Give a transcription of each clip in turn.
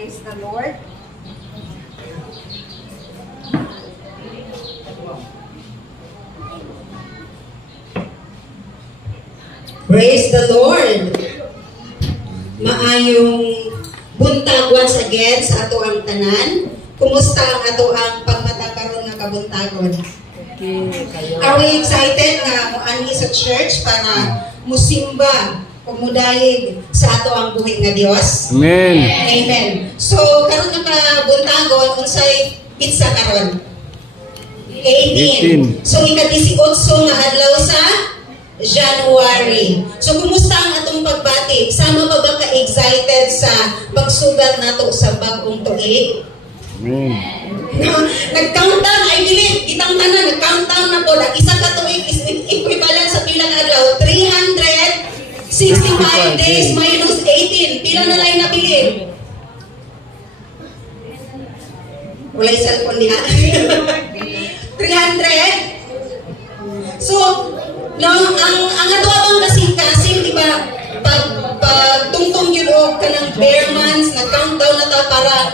Praise the Lord. Praise the Lord. Maayong buntag once again sa ato ang tanan. Kumusta ang ato ang pagmatakaroon nga kabuntagon? Are we excited nga moani sa church para musimba o mudayeg sa ato ang buhi nga Dios? Amen. Amen. So karon nga kabuntagon unsay pizza karon? 18. 18. So ika-18 nga adlaw sa January. So, kumusta ang atong pagbati? Sama pa ba ka-excited sa pagsugat nato sa bagong tuig? Amen. Nag-countdown, I believe, kitang tanan, nag-countdown na po. Isa ka tuig is equivalent sa pilang adlaw. 365 days minus 18. Pila na lang nabilin? Wala yung cellphone niya. 300? So, no, ang ato abang kasing-kasing, di ba, pag tungtong yun o kanang bare months, nag-countdown na ta para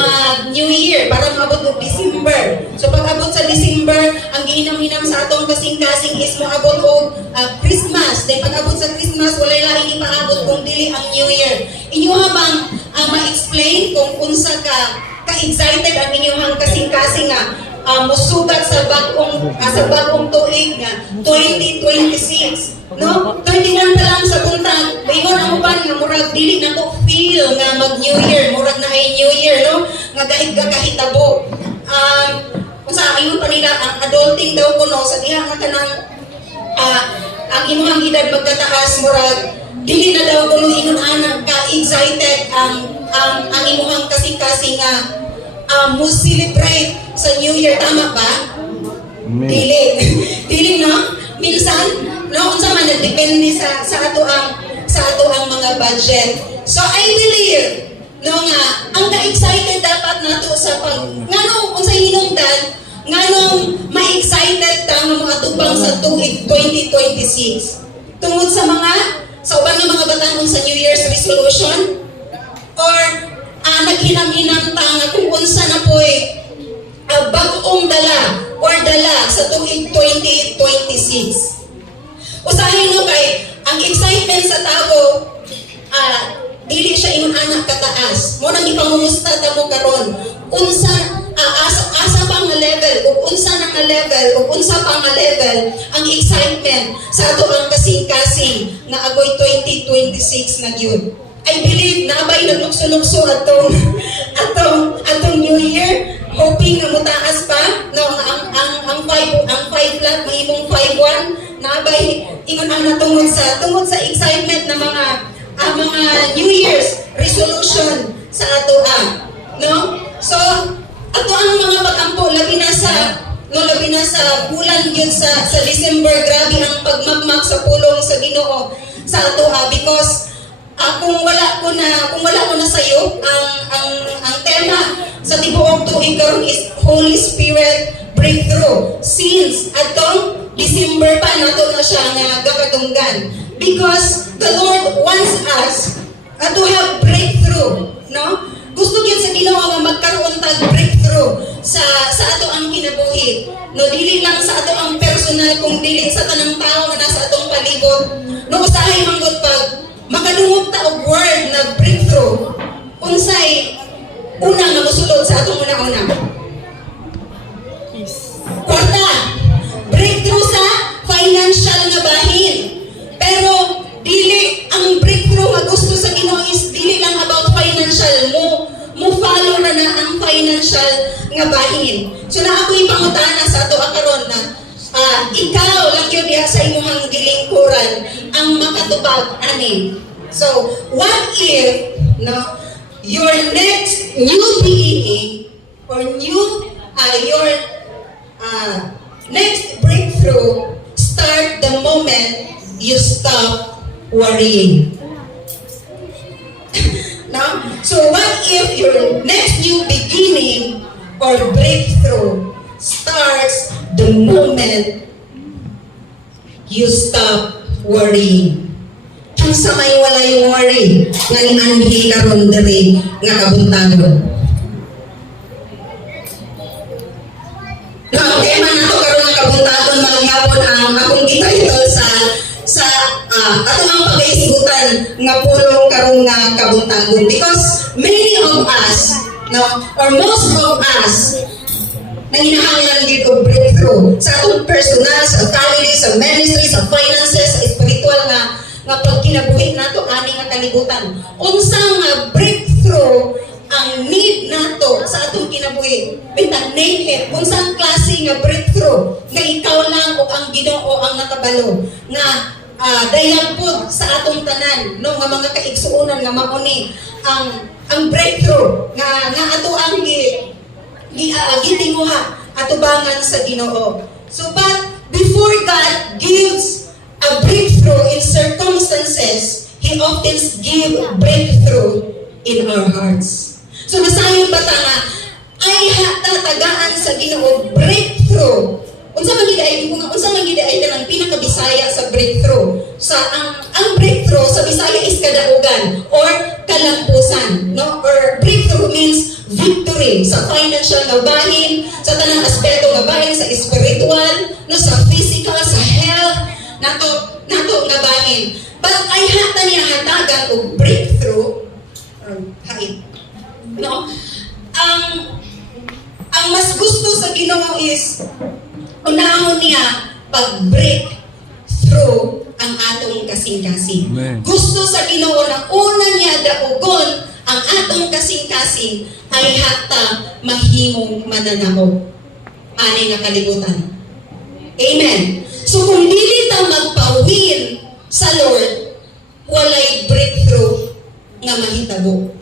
mag New Year, para maabot ng December. So pag abot sa December, ang gihinam-hinam sa atong kasing-kasing is maabot og Christmas. Then pag abot sa Christmas, walay laing ipaabot kung dili ang New Year. Inyo habang ma-explain kung unsa ka-excited ang inyong kasing-kasing nga musugat sa bagong tuig nga 2026, no? 31 pa lang sa buntag, bayon ang uban nga murag dili na ko feel nga mag New Year, murag na ay New Year, no? Nga dahil kahitabo. Unsa ayon pa nila ang adulting daw kuno sa diha nga kanang ang imong edad magtataas, murag dili na daw kuno ingon ana ka excited ang imong kasing-kasing nga mo celebrate sa New Year, tama ba? Dili. Dili, no? Minsan, no, unsa man depende sa ato ang mga budget. So I believe no nga ang ka-excited dapat nato sa ngano unsay hinungdan nganong ma-excited ta nga moatubang sa tuig 2026 tungod sa uban nga mga batanon sa New Year's resolution or naghinam-hinam ta nga kung unsa na po'y bagong dala sa tuig 2026. Usahin mo kay ang excitement sa tao dili siya ingon anak kataas. Mo nang ipangumusta ta mo karon. Unsa asa pa nga level ug unsa na nga level ug unsa pa nga level ang excitement sa ato ang kasing-kasing nga agoy 2026 na gyud. I believe na abay naglukso-lukso atong New Year, hoping na mutaas pa, no, ang 5 flat, mahimong 5-1, na abay ingon ang natungod sa excitement na mga New Year's resolution sa ato no? So, ato ang mga pagampo labi na sa bulan gyud sa December, grabe ang pagmagmak sa pulong sa Ginoo sa ato because kung wala ko na sayo ang tema sa tibuok tuig karon is Holy Spirit breakthrough. Since atong December pa nato na siya nga gakadunggan because the Lord wants us to have breakthrough, no? Gusto gyud sa Ginoo nga magkaroon tag breakthrough sa ato ang kinabuhi. No, dili lang sa ato ang personal kung dili sa tanang tao nga nasa atong palibot. No, usahay manggod pag makadungog ta og word na breakthrough, unsay una nga mosulod sa atong una-una? Kwarta, breakthrough sa financial nga bahin. Pero dili ang breakthrough nga gusto sa Ginoo is dili lang about financial mo follow na ang financial nga bahin. So na ako'y pangutana sa ato karon na ikaw lang yun diha sa imong gilingkuran ang makatupag ani. So, what if your next new beginning or your next breakthrough start the moment you stop worrying? No? So, what if your next new beginning or breakthrough starts the moment you stop worrying? unsa may walay worry nga ni anhi karon diri nga kabuntagon. Ang tema nato karon nga kabuntagon magyapon ang akong gititle sa ato ang pag-iisgutan nga pulong karon nga kabuntagon, because many of us, no, or most of us, nanginahanglan gid og breakthrough sa atong personal, sa family, sa ministry, sa finances, sa spiritual nga pagkinabuhi nato ani nga kalibutan. Unsa nga breakthrough ang need nato sa atong kinabuhi? Bintang name it. Unsang klase nga breakthrough nga ikaw lang o ang Ginoo ang nakabalo nga dayon pod sa atong tanan, no, nga mga kaigsuonan nga mao ni ang breakthrough nga ato ang gitinguha atubangan sa Ginoo. So but before God gives a breakthrough in circumstances, He often give breakthrough in our hearts. So masayon ba ta nga ay tatagaan sa Ginoo breakthrough? Unsa man gid ay kanang pinakabisaya sa breakthrough? Sa ang breakthrough sa Bisaya is kadaugan or kalampusan, no? Or breakthrough means victory sa financial nga bahin, sa tanang aspeto nga bahin, sa spiritual, no, sa physical, sa health, nato nga bahin. But ay hata niya hatagan og breakthrough hain. No? Ang mas gusto sa Ginoo is unahon niya pag-break through ang atong kasing-kasing. Gusto sa Ginoo na una niya daugon ang atong kasing-kasing ay hata mahimong mananamo ani nga kalibutan. Amen. So kung dili ta magpawin sa Lord, walay breakthrough nga mahitabo.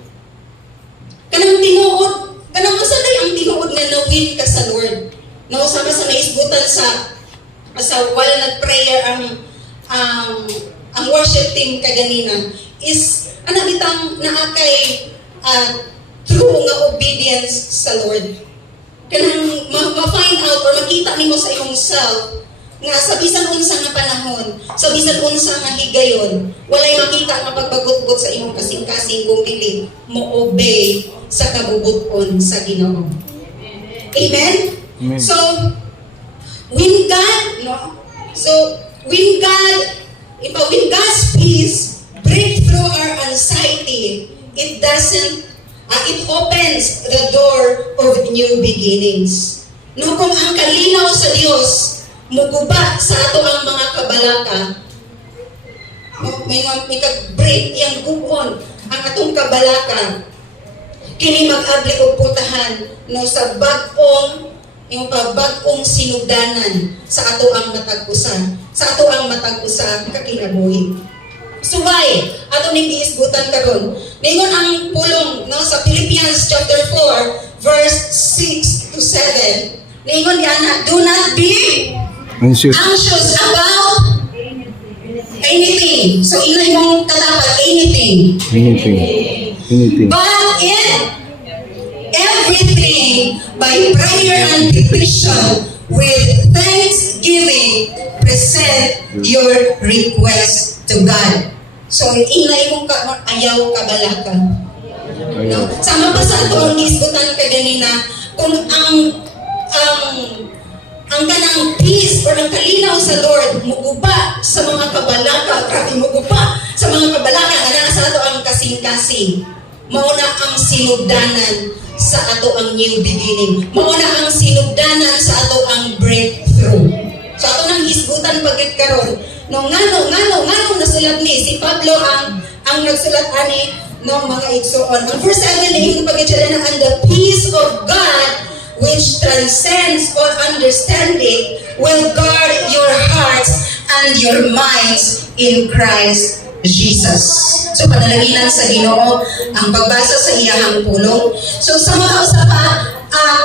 Kanang tinuod, kanang masanay ang tinuod nga nawin ka sa Lord. No, sama sa naisgutan sa walnut prayer ang worship team kaganina is bitang naakay true nga obedience sa Lord. Kanang ma-find out or makita nimo sa imong self nga sa bisan unsa nga panahon, sa bisan unsa nga higayon, walay makita nga pagbagot-got sa imong kasing-kasing kung dili mo obey sa kabubuton sa Ginoo. Amen? Amen. So when God's peace break through our anxiety, it opens the door of new beginnings. No, kung ang kalinaw sa Dios muguba sa ato ang mga kabalaka, no, may kag-break yang gubon ang atong kabalaka, kini mag-abli og putahan no sa yung bag-ong sinugdanan sa ato ang matag-usa kakinabuhi. So why? Ato ning giisgutan karon. Ningon ang pulong no sa Philippians chapter 4 verse 6 to 7. Ningon yana, do not be anxious about anything. So inay mong katapat, anything. But in everything, by prayer and petition, with thanksgiving, present your request to God. So, inay mong ayaw kabalaka. No? Sama pa sa ito ang isgutan ka ganina, kung ang kanang peace or ang kalinaw sa Lord, muguba sa mga kabalaka, muguba sa mga kabalaka, nga nasa ato ang kasing-kasing. Mauna ang sinugdanan sa ato ang new beginning. Mauna ang sinugdanan sa ato ang breakthrough. So ato nang hisgutan pagit karon. No ngano nasulat ni si Pablo ang nagsulat ani no mga igsoon. Ang verse 7 na ingon pagit siya na, and the peace of God which transcends all understanding will guard your hearts and your minds in Christ Jesus. So panalaginan sa Ginoo ang pagbasa sa iyahang pulong. So sa mga usapa,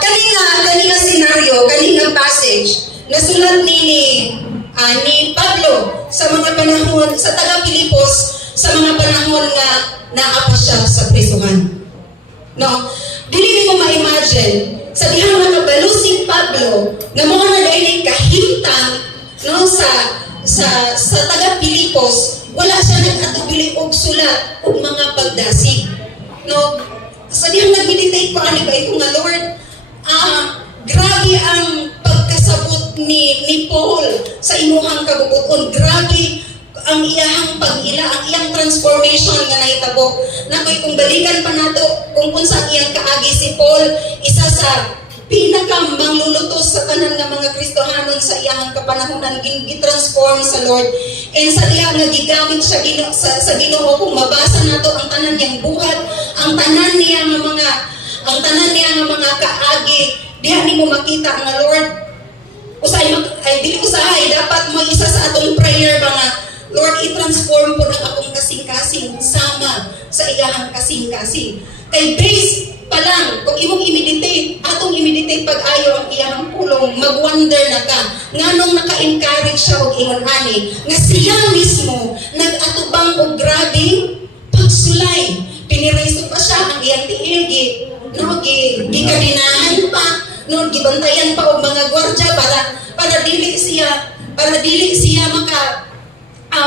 kanina scenario, kanina passage, nasulat ni Pablo sa mga panahon, sa taga-Pilipos, sa mga panahon nga naapa siya sa prisuhan. No? Dili mo ma-imagine, sa dihang nakabalo si Pablo, na mga na dahil kahintang no, sa taga-Pilipos, wala siya nag-atubili og sulat og mga pagdasig. No, sa diyang nag-meditate ko ani ba ito nga Lord, grabe ang pagkasabot ni Paul sa imuhang kabubuton. Grabe ang iyahang pag-ila, ang iyang transformation nga nahitabo. Nakoy kung balikan pa nato kung unsa iyang kaagi si Paul, isa sa pinakamanglulutos sa tanan nga mga Kristohanon sa iyang kapanahonan, gi-transform sa Lord. And sa diha nga gigamit siya sa Ginoo, kung mabasa nato ang tanan niyang buhat, ang tanan niya nga mga kaagi, diha nimo makita nga Lord, dili usahay dapat mo isa sa atong prayer mga Lord, i-transform po ng akong kasing-kasing sama sa iyahang kasing-kasing. Kay base pa lang, kung imong i-meditate, atong i-meditate pag-ayo ang iyahang pulong, mag-wonder na ka. Nganong naka-encourage siya og ingon ani, nga siya mismo nag-atubang og grabing pagsulay. Piniraiso pa siya ang iyang tiil, gikadinahan pa, no, gibantayan pa og mga gwardya para dili siya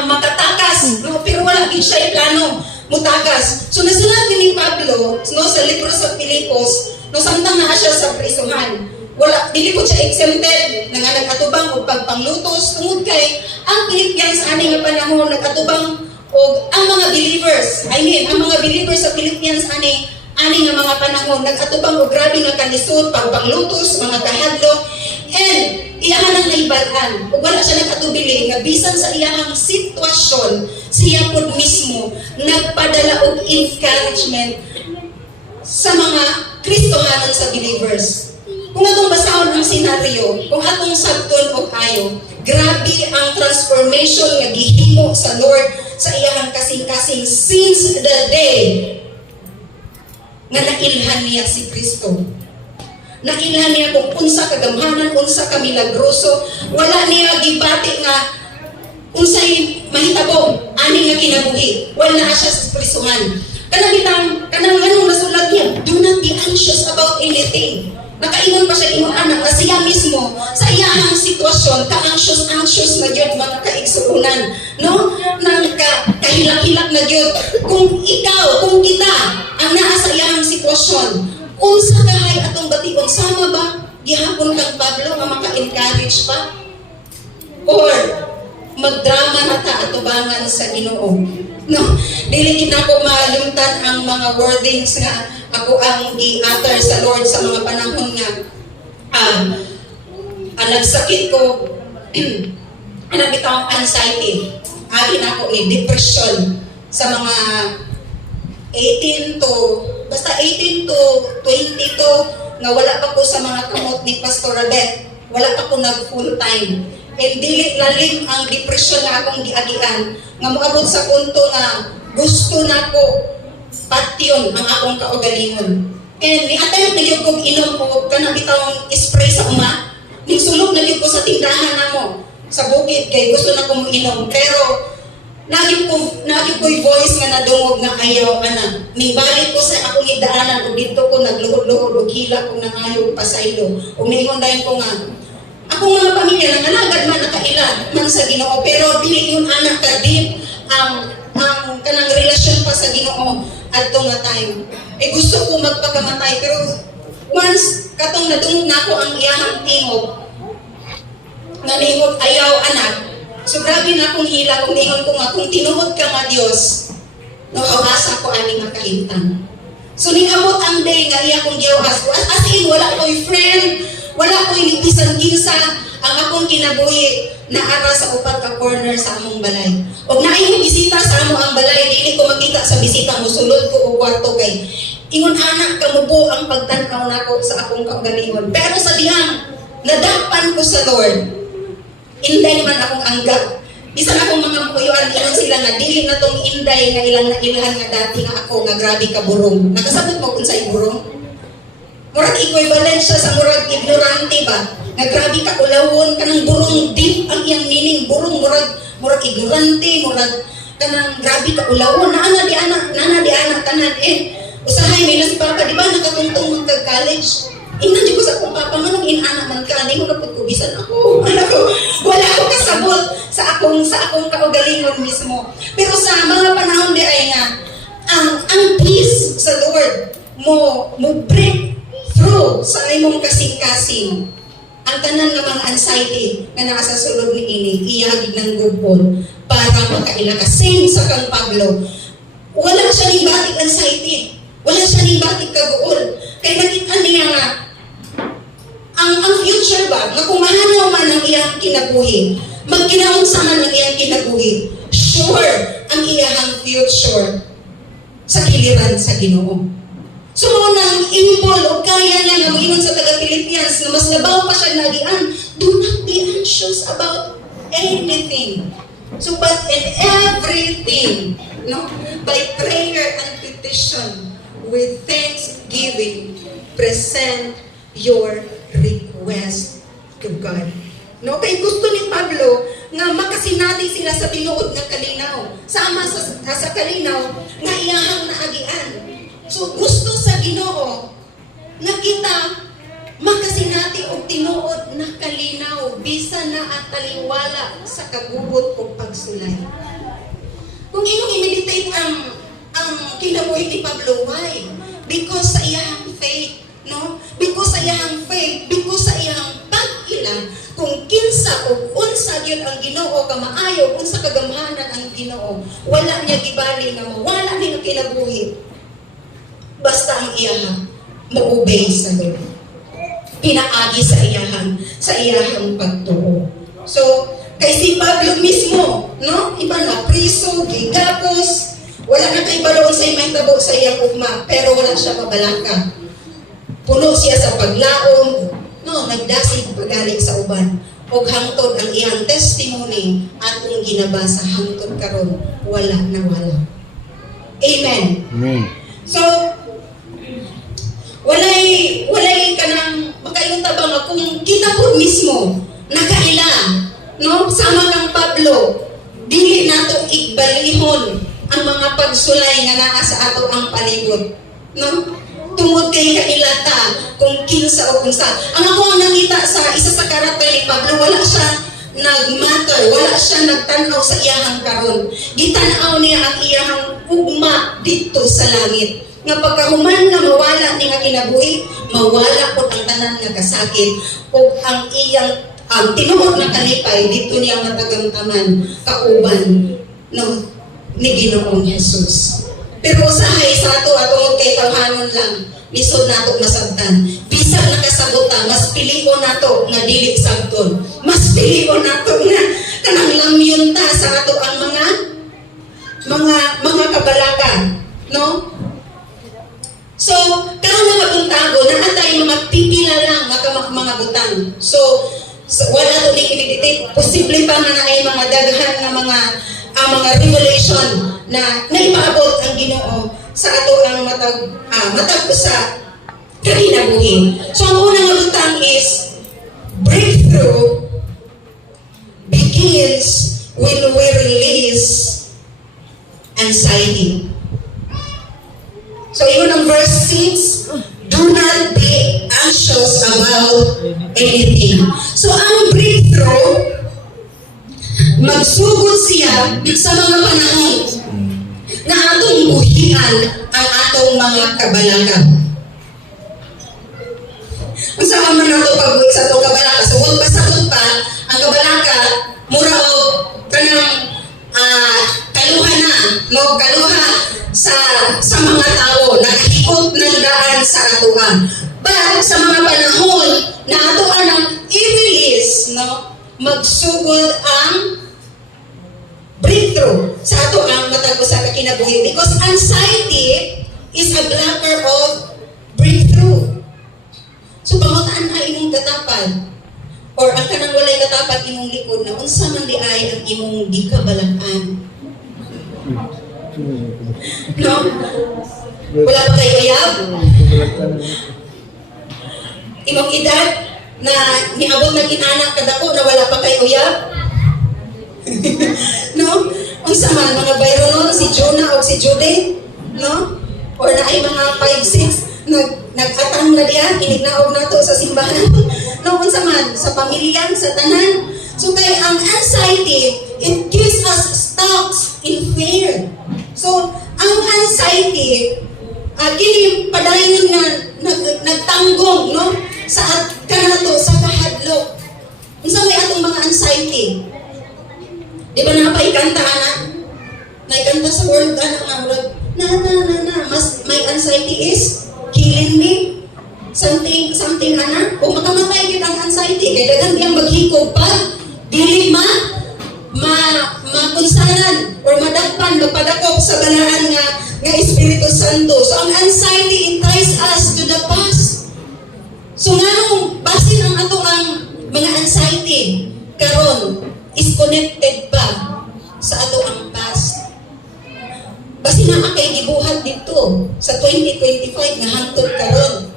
makatakas, no? Pero wala din siya plano mutakas. So nasulat ni Pablo, no, sa libro sa Pilipos, no, samtang naa siya sa prisuhan, wala, dili po siya exempted nga nag-atubang og pagpanglutos tungod kay ang Philippians ani nga panahon nag-atubang og ang mga believers, ang mga believers sa Philippians ani nga mga panahon nag-atubang og grabe nga kalisod, pagpanglutos, mga kahadlok, and iyahan ang naibalan. Kung wala siya nag-atubili, nga bisan sa iyahang sitwasyon, siya po mismo nagpadala og encouragement sa mga Kristohanon sa believers. Kung atong basahon ang senaryo, kung atong sabton og ayo, grabe ang transformation nga gihimo sa Lord sa iyahang kasing-kasing since the day nga nailhan niya si Kristo. Nailhan niya kung unsa kagamhanan, unsa kamilagroso, wala niya gibati nga unsay mahitabo ani nga kinabuhi. Wala na siya sa prisuhan. Kanang anong nasulat niya, do not be anxious about anything. Nakaingon pa siya ingon anak na siya mismo sa iyahang sitwasyon, ka-anxious na gyud mga kaigsuunan, no? Nang kahilak-hilak na gyud. Kung kita ang naa sa iyahang sitwasyon, unsa kahay atong bation, sama ba gihapon kang Pablo nga maka-encourage pa? Or magdrama na ta atubangan sa Ginoo? No, dili gid ako malumtan ang mga wordings nga ako ang gi-utter sa Lord sa mga panahon nga nagsakit ko ana bitaw anxiety, agi na ako ni depression sa mga 18 to 22 nga wala pa ko sa mga kamot ni Pastor Abet, wala pa ko nag full time. And dili lalim ang depression na akong giagian nga moabot sa punto nga gusto nako patyon ang akong kaugalingon. And ni-attempt na yun kong inom ko kanang bitawang spray sa uma, sulog na yun ko sa tindahan namo sa bukid kay gusto na kong inom, pero Nagyo ko'y voice nga nadungog nga ayaw ana. Nibalik ko sa akong idaanan ug dito ko nagluhod-luhod ug hila kong nangayo pasaylo. Ug niingon dayon ko nga akong mga pamilya nangalagad man nakaila man sa Ginoo, pero dili yun anak ka deep ang kanang relasyon pa sa Ginoo adto nga time. Gusto ko magpakamatay, pero once katong nadungog nako ang iyahang tingog nga ningog ayaw anak. So grabe na akong hila kung ningon ko nga, kung tinuod ka nga Diyos, nakawasa ko ani nga kahimtang. So ningabot ang day nga iya kong giwas. As in, wala ko'y friend, wala ko'y lipisan kinsa, ang akong kinabuhi na ara sa upat ka corner sa among balay. Og naay bisita sa among ang balay, dili ko makita sa bisita mo, sulod ko og kwarto kay ingon anak kamubo ang pagtanaw nako sa akong kaugalingon. Pero sa dihang nadapan ko sa Lord, inday man akong angga. Bisan akong mga mukuyuan, ingon sila nga dili na tong inday nga ilang nailhan nga dati nga ako nga grabe ka burong. Nakasabot mo kung sa burong? Murag equivalent siya sa murag ignorante ba? Nga grabe ka ulawon, kanang burong deep ang iyang meaning. Burong murag ignorante, murag kanang grabe ka ulawon. Nana di anak tanan usahay nila si Papa, di ba nakatungtong magka-college? Ina di ko sa kong papa, manong inana man ka, hindi ko napagkubisan ako. Wala ko kasabot sa akong kaugalingon mismo. Pero sa mga panahon di ay nga ang peace sa Lord mo break through sa imong kasing-kasing. Ang tanan ng mga anxiety nga nasa sulod ni ini iyagid ng gubon para makaila ka. Same sa kang Pablo. Wala siya ni batik anxiety. Wala siya ni batik kaguol. Kaya nakita niya nga ang future ba nga kung mahanaw man ang iyang kinabuhi, magkinaunsa man ang iyang kinabuhi, sure ang iyang future sa kiliran sa Ginoo. So nang impol o kaya niya nga mag-ingon sa taga-Philippians na mas labaw pa siya nagian, do not be anxious about anything. So but in everything, no, by prayer and petition, with thanksgiving, present your request to God. No, kay gusto ni Pablo nga makasinati sila sa tinuod nga kalinaw. Sama sa kalinaw nga iyahang naagian. So gusto sa Ginoo na kita makasinati og tinuod na kalinaw bisan na at taliwala sa kagubot og pagsulay. Kung imong i-meditate ang kinabuhi ni Pablo, why? Because sa iyang faith, no? Because sa iyang faith, because sa iyang pag-ilang kung kinsa o unsa gyud ang Ginoo ka maayo, unsa kagamhanan ang Ginoo, wala niya gibali nga mawala ni kinabuhi. Basta ang iyahan mo-obey sa Lord. Pinaagi sa iyahang pagtuo. So, kay si Pablo mismo, no? Iba na, priso, gigapos, wala na kay baloon sa imay tabo sa iyang ugma, pero wala siya mabalaka. Puno siya sa paglaom, no? Nagdasig pagaling sa uban. O hangtod ang iyang testimony at ang ginabasa hangtod karon wala na wala. Amen. Amen. So, walay kanang makaingon ta ba nga kung kita po mismo nakaila, no, sama kang Pablo, dili nato igbalihon ang mga pagsulay nga naa sa ato ang palibot, no, tungod kay kailata kung kinsa o kunsa. Ang ako nakita sa isa sa karakter ni Pablo, wala siya nagmatter, wala siya nagtanaw sa iyahang karon. Gitanaw niya ang iyahang ugma dito sa langit. Nga pagkahuman nga mawala ni nga kinabuhi, mawala po ang tanan nga kasakit o ang iyang tinuod na kalipay dito niya matagamtaman kauban no ni Ginoong Jesus. Pero usahay sa ato atungod kay tawhanon lang lisod nato masabtan. Bisag nakasabutan, mas pilion nato nga dili sabton. Mas pilion nato nga kanang lamyon ta sa ato ang mga kabalaka, no? So, karon na maguntago, naatay mga pipila lang nga mga butang. So wala to ni i-meditate. Posible pa na ay mga daghan nga mga revelation na naipaabot ang Ginoo sa ato ang matag usa kinabuhi. So ang unang nga butang is breakthrough begins when we release anxiety. So, yun ang verse 6, do not be anxious about anything. So, ang breakthrough, magsugod siya sa mga panahon na atong buhian ang atong mga kabalaka. Kung saan man nato pag-buhi sa atong kabalaka, so huwag pasabot pa ang kabalaka, mura o kanang kaluha na, no? Kaluha sa mga tao, nakikot ng daan sa atuan. But sa mga panahon na atuan ang i-release, no? Magsugod ang breakthrough sa ato ang matag usa ka kinabuhi. Because anxiety is a blocker of breakthrough. So, pangutaan ay imong katapad or ang kanang walay katapad imong likod na unsa man di ay ang imong gikabalakan. No? Wala pa kayo uyab? Imong edad na niabot na ginanak kadako na wala pa kayo uyab? No? Unsa man mga bayro no si Jonah o si Jude, no? Or na ay mga 5-6 nag-atang na diya, kinignaog nato sa simbahan. No, unsa man sa pamilya, sa tanan. So kay ang anxiety It gives us stocks in fear. So, ang anxiety, kini padayon nga nagtanggong, no? Sa kanato, sa kahadlok. Unsa may atong mga anxiety? Di ba napaikanta na? Naikanta sa world, mas my anxiety is killing me. Something ana, kung makamatay yun ang anxiety, kaya dagan diyang maghikog pa, dili makunsanan or madagpan, magpadakop sa balaan nga Espiritu Santo. So ang anxiety entices us to the past. So nganong basin ang ato ang mga anxiety karon is connected pa sa ato ang past. Basin na kay gibuhat dito sa 2025 nga hangtod karon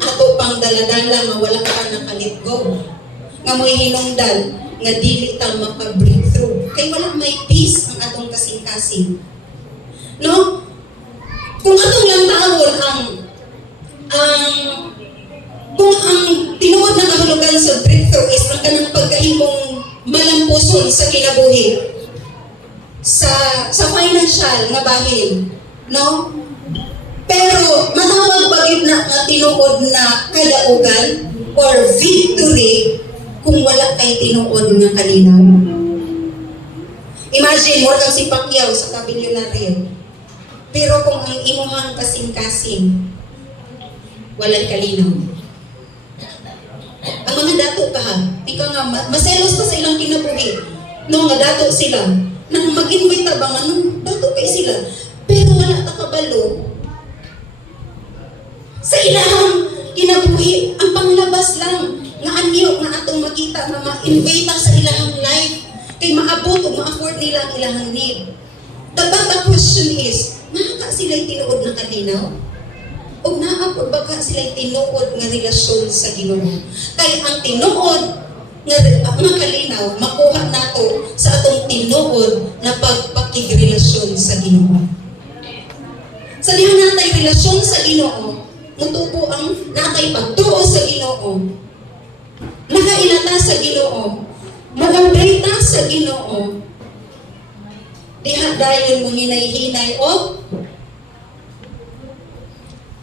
ato pang daladala nga wala ka nakaliggo nga mo'y hinungdan nga dili ta maka-breakthrough kay wala may peace ang atong kasing-kasing, no? Kung atong lang taawon kung ang tinuod na kahulugan sa breakthrough is ang kanang pagkahimong malampuson sa kinabuhi sa financial nga bahin, no? Pero matawag bagid na nga tinuod na kadaugan or victory kung wala kay tinuod nga kalinaw. Imagine mo kang si Pacquiao sa kabilyonaryo. Pero kung ang imuhang kasing-kasing walay kalinaw. Ang mga dato pa ha, ikaw nga maselos pa sa ilang kinabuhi. No nga dato sila, nang mag-invite ba nga nung dato kay sila. Pero wala ta kabalo. Sa ilahang kinabuhi, ang panglabas lang nga anyo nga atong makita na ma-invite sa ilahang life kay maabot o ma-afford nila ang ilahang need. The question is, nakaka sila'y tinuod na kalinaw? O naapod baka sila'y tinuod nga relasyon sa Ginoo? Kay ang tinuod nga kalinaw, makuha nato sa atong tinuod na pagpakigrelasyon sa Ginoo. Sa diha natay relasyon sa Ginoo, mutubo ang natay pagtuo sa Ginoo, nakailata sa Ginoo, mag-update sa Ginoo, diha dayon mo hinay-hinay o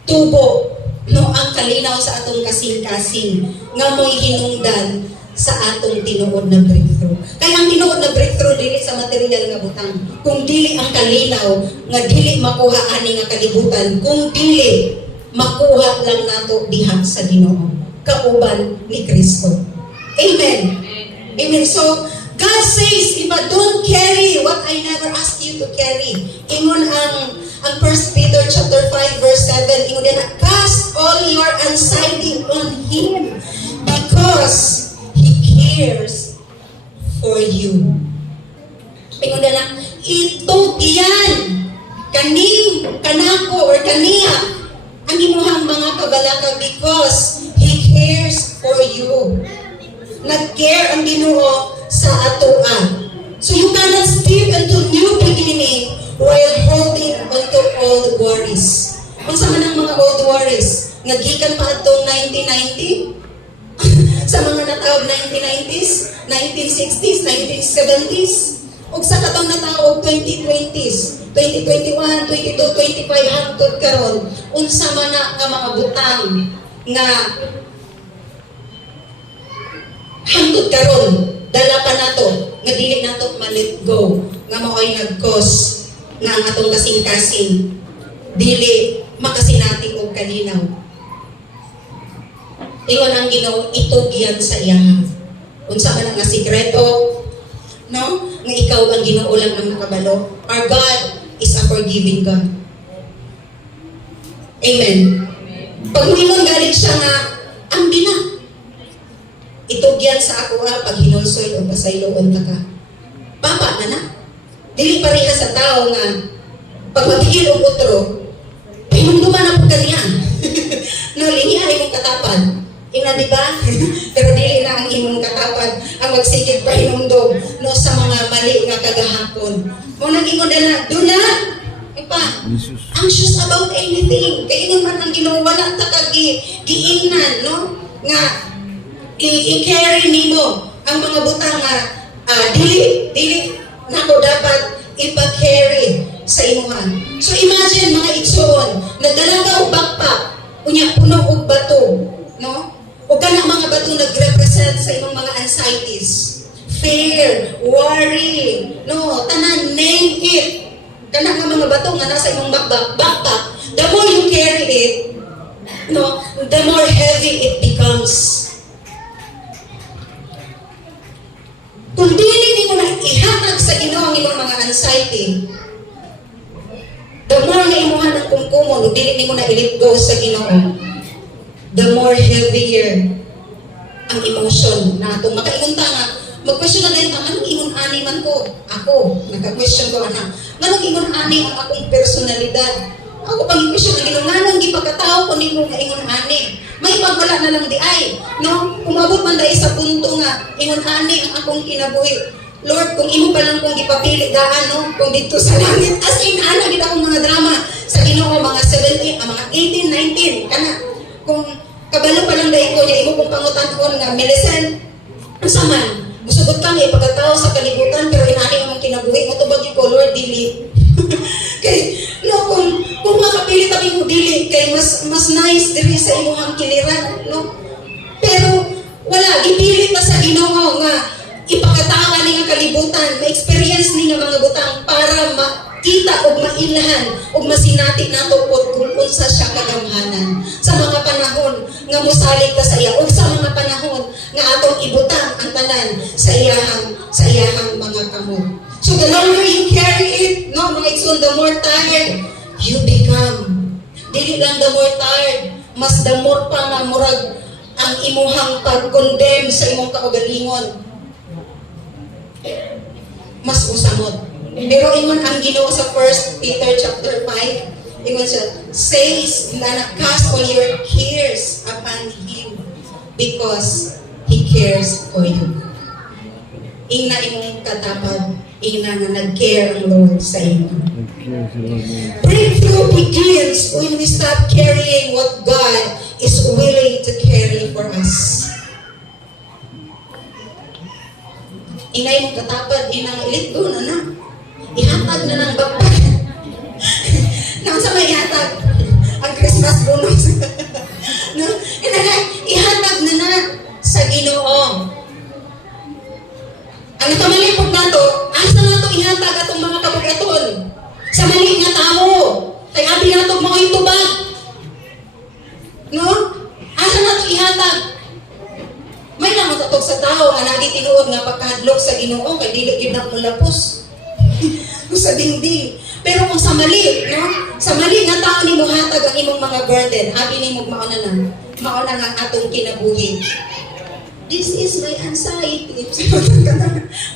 tubo no ang kalinaw sa atong kasing-kasing nga mo'y hinungdan sa atong tinuod na breakthrough. Kaya ang tinuod na breakthrough dili sa material nga butang, kung dili ang kalinaw nga dili makuha ani nga kalibutan, kung dili makuha lang nato diha sa Ginoo kauban ni Kristo. Amen. Amen. So God says, if I don't carry what I never asked you to carry, ingon ang 1 Peter chapter 5 verse 7, ingon din, cast all your anxiety on Him because He cares for you. Ingon din na, ito yan, kanako or kaniya, ang imuhang mga kabalaka because He cares for you. Nag-care ang Ginoo sa atoan. So you cannot step into new beginning while holding onto old worries. Kung sa man ang mga old worries, nagikan pa itong 1990, sa mga natawag 1990s, 1960s, 1970s, o sa katong natawag 2020s, 2021, 22, 25, hangtod karon, unsa man na nga mga butang nga hangtod karon, dala pa nato, nga dili nato ma-let go, nga mao'y nag-cause nga ang atong kasing-kasing dili makasinati og kalinaw. Ingon ang Ginoo, itugyan sa iyaha. Unsa man nga sikreto, no? Nga ikaw ang Ginoo lang ang nakabalo. Our God is a forgiving God. Amen. Pag moingon galit siya nga, ang bina. Itugyan sa ako pag hinulsoy o pasayloon ta ka. Papa na na. Dili pareha sa tao nga pag maghil og utro, hinumduman na po kaniya. No, linya imong katapan. Ina di ba? Pero dili na ang imong katapan ang magsigig pa hinumdog no sa mga mali nga kagahapon. Mo nag-ingon na, do not anxious about anything. Kaya ingon man ang Ginoo wala ta kag giingnan, no? Nga i-carry nimo ang mga butang nga dili nako dapat ipa-carry sa imuhan. So imagine mga igsoon, nagdala ka og backpack, unya puno og bato, no? O kanang mga bato nag-represent sa imong mga anxieties, fear, worry, no? Tanan, name it. Kanang mga bato nga nasa imong backpack, the more you carry it, no, the more heavy it becomes. Kung dili mo na ihatag sa Ginoo ang imong mga anxiety, the more nga imuhan ng kumkumon, o dili mo na i-let go sa Ginoo, the more heavier ang emotion na itong makaingunta nga, mag-question na din, anong ingon-ani man ko? Ako, nagka-question ko, anong ingon-ani ang akong personalidad? Ako pang i-question na Ginoo, anong gipagkatao ko ni mo nga ingon-ani? May pagwala na lang di ay, no? Umabot man dahil sa punto nga, ingon-ani ang akong kinabuhi. Lord, kung imo pa lang kung gipapili daan, no? Kung dito sa langit, as in, ana, gid akong mga drama sa Ginoo, mga 17, mga 18, 19, kana. Kung kabalo pa lang dahil ko, niya imo kong pangutan-on nga, Millicent, ang saman, musugot ka nga ipagkatao sa kalibutan, pero inani ang kinabuhi, matubag ko, Lord, dili. Kay, no, kung makapilit ang dili, kay mas nice diri sa imuhang kiliran, no? Pero, wala, ipilit na sa Ginoo nga, ipakatawa ni nga kalibutan, ma-experience ni nga mga butang para makita o mailhan o masinati nato kung unsa siya kagamhanan sa mga panahon nga mosalig ka sa iya o sa mga panahon nga atong ibutang ang tanan sa iyahang mga kamot. So the longer you carry it, no, mga igsoon, the more tired you become. Dili lang the more tired, mas the more pa nga murag ang imuhang pag-condemn sa imong kaugalingon. Mas usamot. Pero ingon ang Ginoo sa 1 Peter chapter 5, ingon siya, says na cast all your cares upon Him because He cares for you. Ingna imong katapad, ingna na nag-care ang Lord sa inyo. Breakthrough begins when we stop carrying what God is willing to carry for us. Inay mong katapad, inang let go na. Ihatag na ng backpack. Nang sa may ihatag, ang Christmas bonus. No? Ihatag na sa Ginoo. Ang itamalipod na to, asa na to ihatag atong mga kabugaton? Sa mali nga tao. Kay abi na to mga itubag. No? Asa na to ihatag? May lang matutog sa tao nga nagitinuod nga pagkahadlok sa Ginoo kay dili gyud na mo lapos. Sa dingding. Pero kung sa mali, no? Sa mali nga tao nimo hatag ang imong mga burden, habi nimo mauna nga atong kinabuhi. This is my anxiety.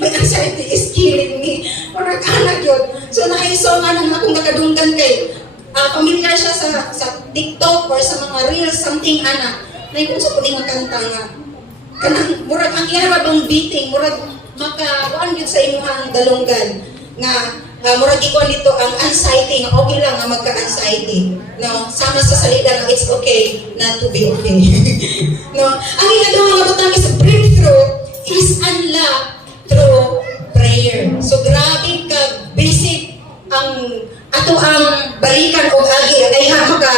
My anxiety is killing me. Murag anak yun. So naiso nga nang akong nakadunggan kay familiar siya sa TikTok or sa mga reels, something anak. Naikunsa po ni makanta nga. Kanang murag ang iharabang beating, murag makakuan yun sa imuhang dalunggan nga murag ikuan dito ang anxiety nga okay lang nga magka-anxiety, no, sama sa salida nga it's okay not to be okay. No, ang ikaduha nga butang is breakthrough is unlocked through prayer. So grabe ka basic ang ato ang balikan og agi ay maka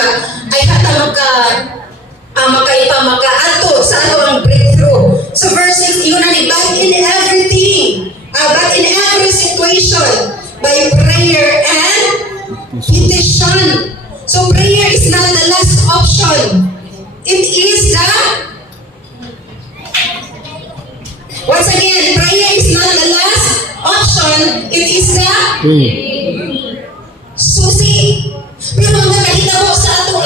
sa ato ang breakthrough. So verses yun na ni, but in everything, but in every situation, by prayer and petition. So prayer is not the last option. It is the, once again, prayer is not the last option. It is the susi. Pero mga kahitabo sa ato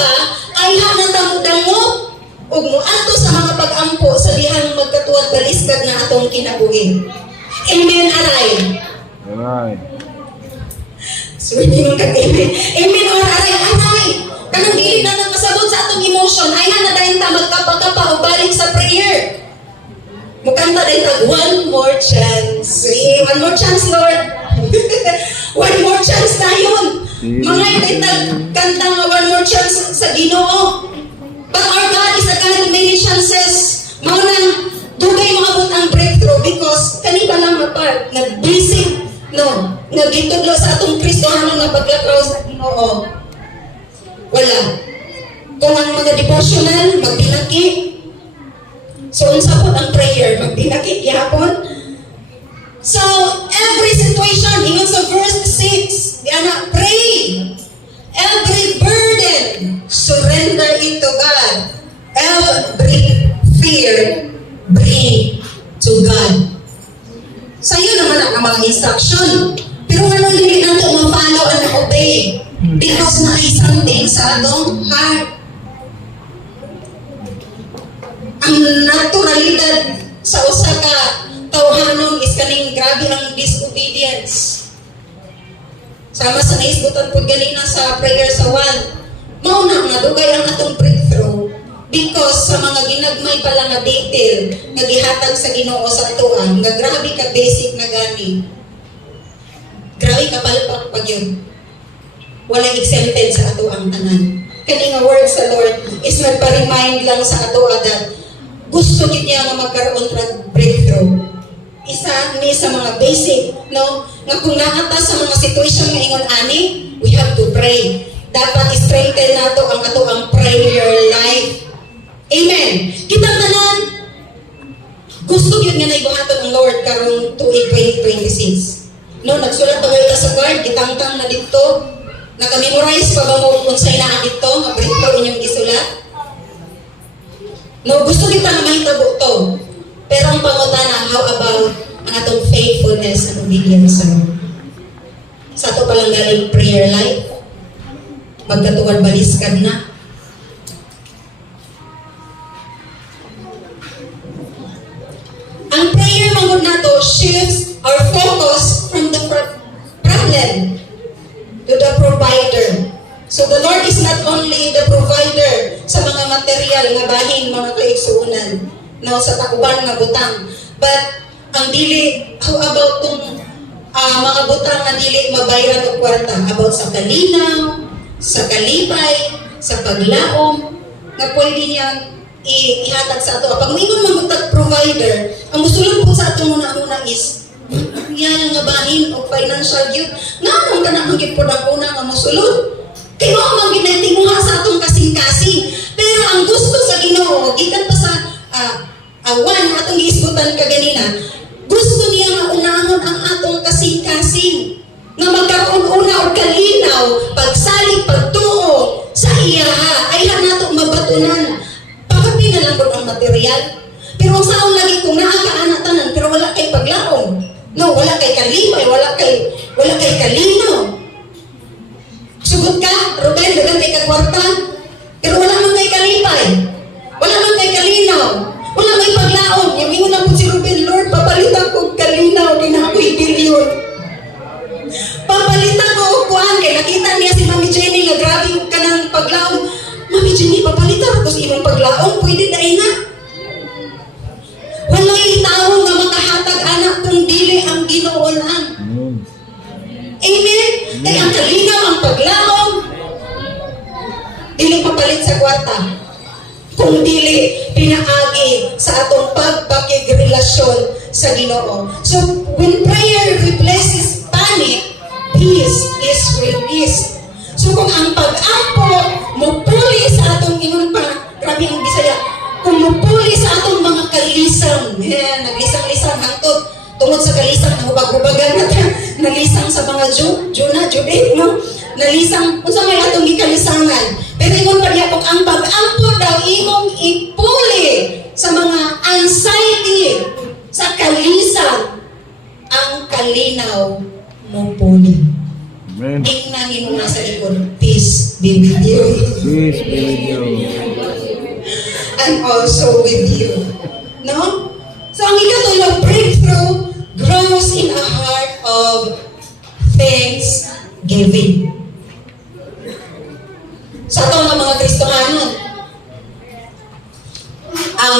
ay hanatang mo ug mo ato sa mga pag-ampo sa dihang magkatuwad baliskad na atong kinabuhi. Amen, aray. Amen. So, hindi mong kag-amen. Amen or aray. Kanang dili na nang kasabot sa atong emotion, ay na dahil ta magkapagkapa o balik sa prayer. Mukanta din tag, one more chance. One more chance, Lord. One more chance na yun. Mga din tag kantang one more chance sa Ginoo. But our God is a God of many chances. Maunang dugay maabot ang breakthrough because kani ba lang mapar nga basic no nga gitudlo sa atong Kristohanon nga paglakaw sa Ginoo. Wala. Kung ang mga devotional magbinaki, so unsa po ang prayer magbinaki gihapon. So every situation ingon sa verse 6 diana pray. Every burden surrender it to God. Every fear bring to God. Sa'yo naman ang mga instruction. Pero ano hindi nato ma-follow and obey? Because na ay something sa atong heart. Ang naturalidad sa usa ka tawhanon is kaning grabe ang disobedience. Sama sa naisgutan po ganina sa prayer sa wall. Mauna nga dugay ang atong breakthrough. Because sa mga ginagmay pala nga detail nga gihatag sa Ginoo sa atuan, nga grabe ka basic na gani. Grabe ka palpak pag yun. Walang exempted sa ato ang tanan. Kani nga word sa Lord is nagpa-remind lang sa ato that gusto gid niya nga magkaroon ng breakthrough. Isa ni sa mga basic, no? Nga kung naata sa mga situation nga ingon ani, we have to pray. Dapat strengthen nato ang ato ang prayer life. Amen. Kita tanan gusto gyud nga naibuhaton ang Lord karong tuig 2026. No, nagsulat ta ka sa card, kitangtang na dito. Naka-memorize pa ba mo unsay naa dito nga breakthrough inyong gisulat? No, gusto kita nga mahitabo to. Pero ang pangutana, how about ang atong faithfulness and obedience sa Lord? Sa ato palang galing prayer life, magkatuwad baliskad na. Ang prayer mangod nato shifts our focus from the problem to the provider. So the Lord is not only the provider sa mga material nga bahin, mga kaigsuunan, no, sa takuban nga butang, but ang dili, how about tong mga butang nga dili mabayaran og kwarta, about sa kalinaw, sa kalipay, sa paglaom, nga pwede niyang ihatag sa ato. Pag mingon magutag provider, ang musulod po sa ato muna is yan nga bahin o financial gift. Nga nang kanang gift po na una nga musulod. Kaya ang ginatimuha sa atong kasing-kasing. Pero ang gusto sa Ginoo, gikan pa sa awan atong giisgutan kaganina, gusto niya nga unahon ang atong kasing-kasing. Nga magkaroon una o kalinaw, pagsalig, pagtuo sa iyaha, ay nato mabatunan. Pagkapi na lang ang material. Pero ang saon lagi kung naakaana tanan, pero wala kay paglaom. No, wala kay kalimay, wala kay kalinaw. Sugod ka, Ruben, dagan kay kagwarta, pero wala man kay kalipay, wala man kay kalinaw, wala may paglaom. Yung ingon na po si Ruben, Lord, papalitan ko kalinaw, di na ako'y bilyon. Papalitan ko kuhaan, kay nakita niya si Mami Jenny, nga grabe ka ng paglaom. Mami Jenny, papalitan ko sa imong paglaom, pwede dahil na. Wala'y tao nga makahatag anak kung dili ang Ginoo lang. Amen? Kaya ang kalinaw, ang paglaom, dili papalit sa kwarta. Kung dili pinaagi sa atong pagpakigrelasyon sa Ginoo. So, when prayer replaces panic, peace is released. So, kung ang pag-ampo mupuli sa atong ingon pa, grabe ang Bisaya, kung mupuli sa atong mga kalisang, naglisang-lisang hangtod, tungod sa kalisang, nahubag-hubagan natin, nalisang sa mga Jude, no? Nalisang, kung sa may atong gikalisangan. Pero ingon pa niya, kung ang pag-ampo daw, imong ipuli sa mga anxiety, sa kalisang, ang kalinaw mo puli. Amen. Tingnan mo nasa likod, peace be with you. Peace be with you. And also with you. No? So ang ikatulong breakthrough grows in a heart of thanksgiving. Sa ito ng mga Kristohanon, ang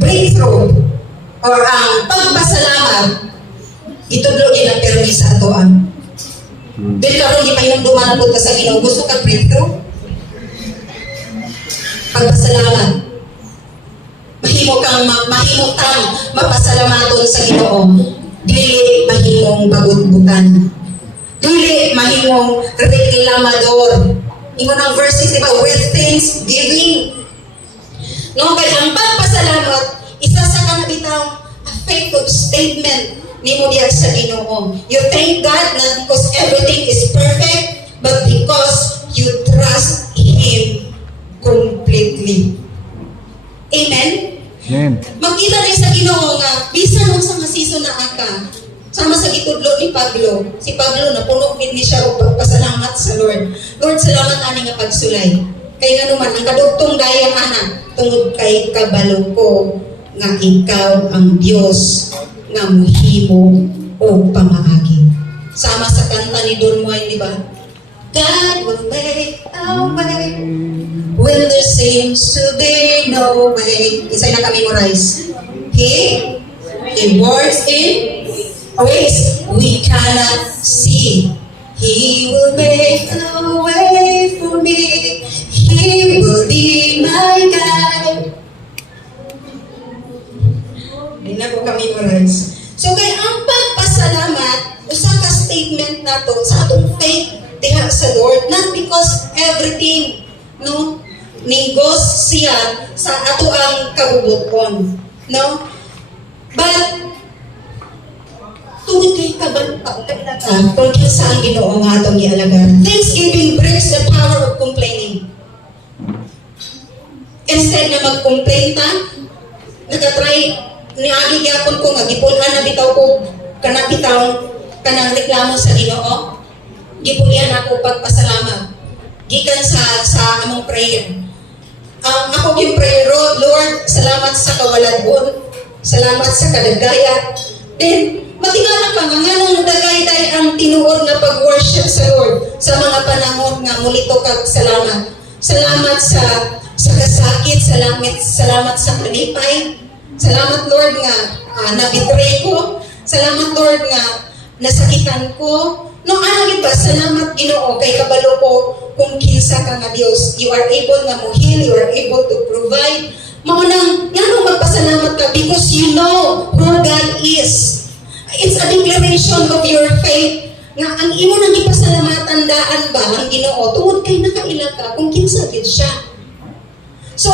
breakthrough or ang pagpasalamat itudlo ilang permi sa atoan. Dili karon di pa yung dumanapod ka sa Ginoo, gusto ka breakthrough? Pagpasalamat. Mahimo kang mapasalamaton sa Ginoo. dili mahimong bagutbutan, dili mahimong reklamador. Ingon ang verses, diba? With thanksgiving. No, kaya ang pagpasalamat, isa sa kanabitang affective statement ni mo diya sa Ginoo. You thank God not because everything is perfect, but because you trust Him completely. Amen? Amen. Magkita rin sa Ginoo nga, bisan nung sa season na aka, sama sa gitudlo ni Pablo, si Pablo napuno gid ni siya og pagpasalamat sa Lord. Lord, salamat ani nga pagsulay. Kay nga naman ang kadugtong dayang ana tungod kay kabalo ko nga ikaw ang Dios nga mohimo o pamaagi. Sama sa kanta ni Don Juan, di ba? God will make a way when there seems to be no way. Isa'y naka-memorize. He works in ways we cannot see. He will make a way for me. He will be my guide. Hindi na ko ka-memorize. So kaya ang pagpasalamat, usa ka statement na to sa atong faith diha sa Lord, not because everything, no, ningos siya sa ato ang kabubuton, no? But, tungod kay kabantang kailata, tungkol sa ang Ginoo nga atong ialagan. Thanksgiving breaks the power of complaining. Instead na mag-complain ta, nagatry, niagi gyapon ko nga, gipulan na bitaw ko, kanang reklamo sa Ginoo, gipulian ako pagpasalamat. Gikan sa among prayer. Ako yung prayer, Lord, salamat sa kawaladon, salamat sa kadagaya. Then, matingala ka nga nung dagay-day ang tinuod na pag-worship sa Lord sa mga panahon nga mulito kag salamat. Salamat sa kasakit, salamat sa panipay. Salamat Lord nga nabitray ko. Salamat Lord nga nasakitan ko. No, ano ba? Salamat Ginoo kay kabalo ko kung kinsa ka nga Dios. You are able nga mo heal, you are able to provide. Maunang ngano magpasalamat ka because you know who God is. It's a declaration of your faith nga ang imo nang ipasalamatan daan ba ang Ginoo tungod kay nakaila ka kung kinsa gid siya. So,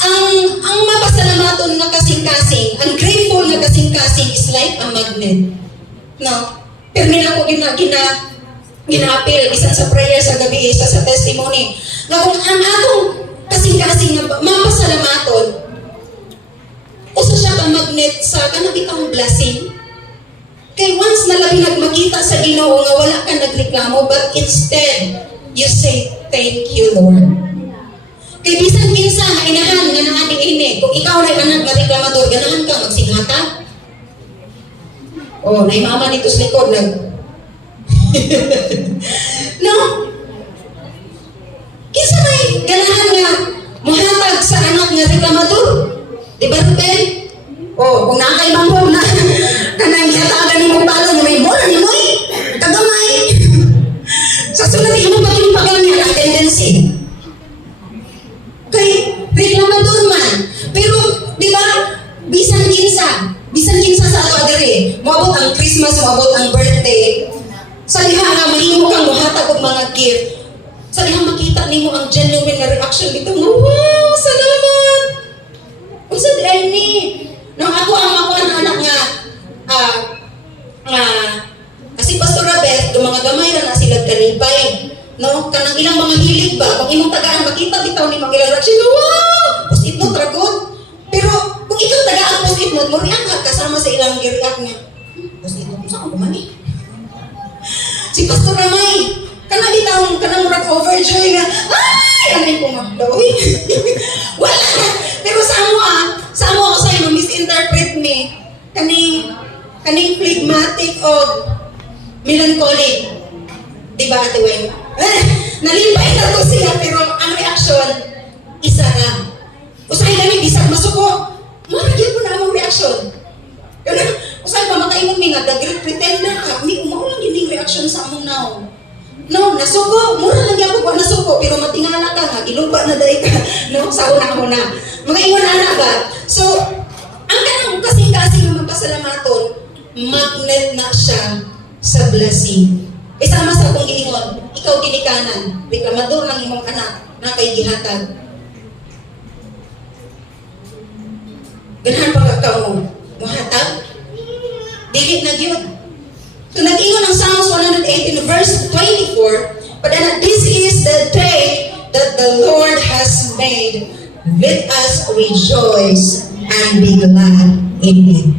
ang mapasalamaton nga kasing-kasing, ang grateful nga kasing-kasing is like a magnet. No? Pero nila ko gina-appeal, isang sa prayer sa gabi, isa sa testimony. Nga kung ang atong kasing-kasing nga mapasalamaton, usa siya ka magnet sa kanabitang blessing. Kay once na labi nagmakita sa Ginoo nga wala ka nagreklamo, but instead, you say, thank you, Lord. Kay bisan kinsa nga inahan nga naani-ini, kung ikaw na anak nga reklamador, ganahan ka magsinghata. Oh, may mama dito sa likod no? Kinsa may ganahan nga muhatag sa anak nga reklamador? Di ba, Ruben? Oh, kung nakay manghong na kanang ihatagan ni mong balon, may bola ni mo kagamay. Sa sunod, mo maging pagamay ang tendency. Kay reklamador man. Pero, di ba, bisan kinsa sa ato adiri, moabot ang Christmas, moabot ang birthday. Sa diha nga mahimo kang muhatag og mga gift. Sa diha makita nimo ang genuine nga reaction dito. Wow, salamat. Unsa di ay ni? Nang ako ang anak nga kasi Pastor Robert, yung mga gamay na sila kalipay. No, kanang ilang mga hilig ba, kung imong tagaan makita bitaw ni mga ilang reaction, wow, post-it note ragon. Pero kung ikaw tagaan post-it note, mo react ka kasama sa ilang gi-react nga. Post-it note, saan ko mani? Si Pastor Ramay, kanang murag overjoy nga, ay, anay ko magdawi. Wala. Pero sa mo ako sa'yo, misinterpret me. Kaning phlegmatic o melancholic. Diba, Ate Weng? Nalimpay na to siya, pero ang reaction, isa na. Usay namin, bisag masuko. Maragyan ko na ang reaction. Usay pa, makaingon mi nga, the great pretender ka. Mao lang yung reaction sa among now. No, nasuko. Mura lang yan ko nasuko, pero matingala ka nga, gilupa na dahil ka. No, sa una. Mga ingon na ba? So, ang kanang kasing-kasing ng magpasalamaton, magnet na siya sa blessing. Isama sa akong giingon, ikaw ginikanan, reklamador ng imong anak na kay gihatag. Ganahan pa ka mo, mahatag? Dili na gyud. So nag-ingon ang Psalms 118 verse 24, but then this is the day that the Lord has made. Let us rejoice and be glad in it.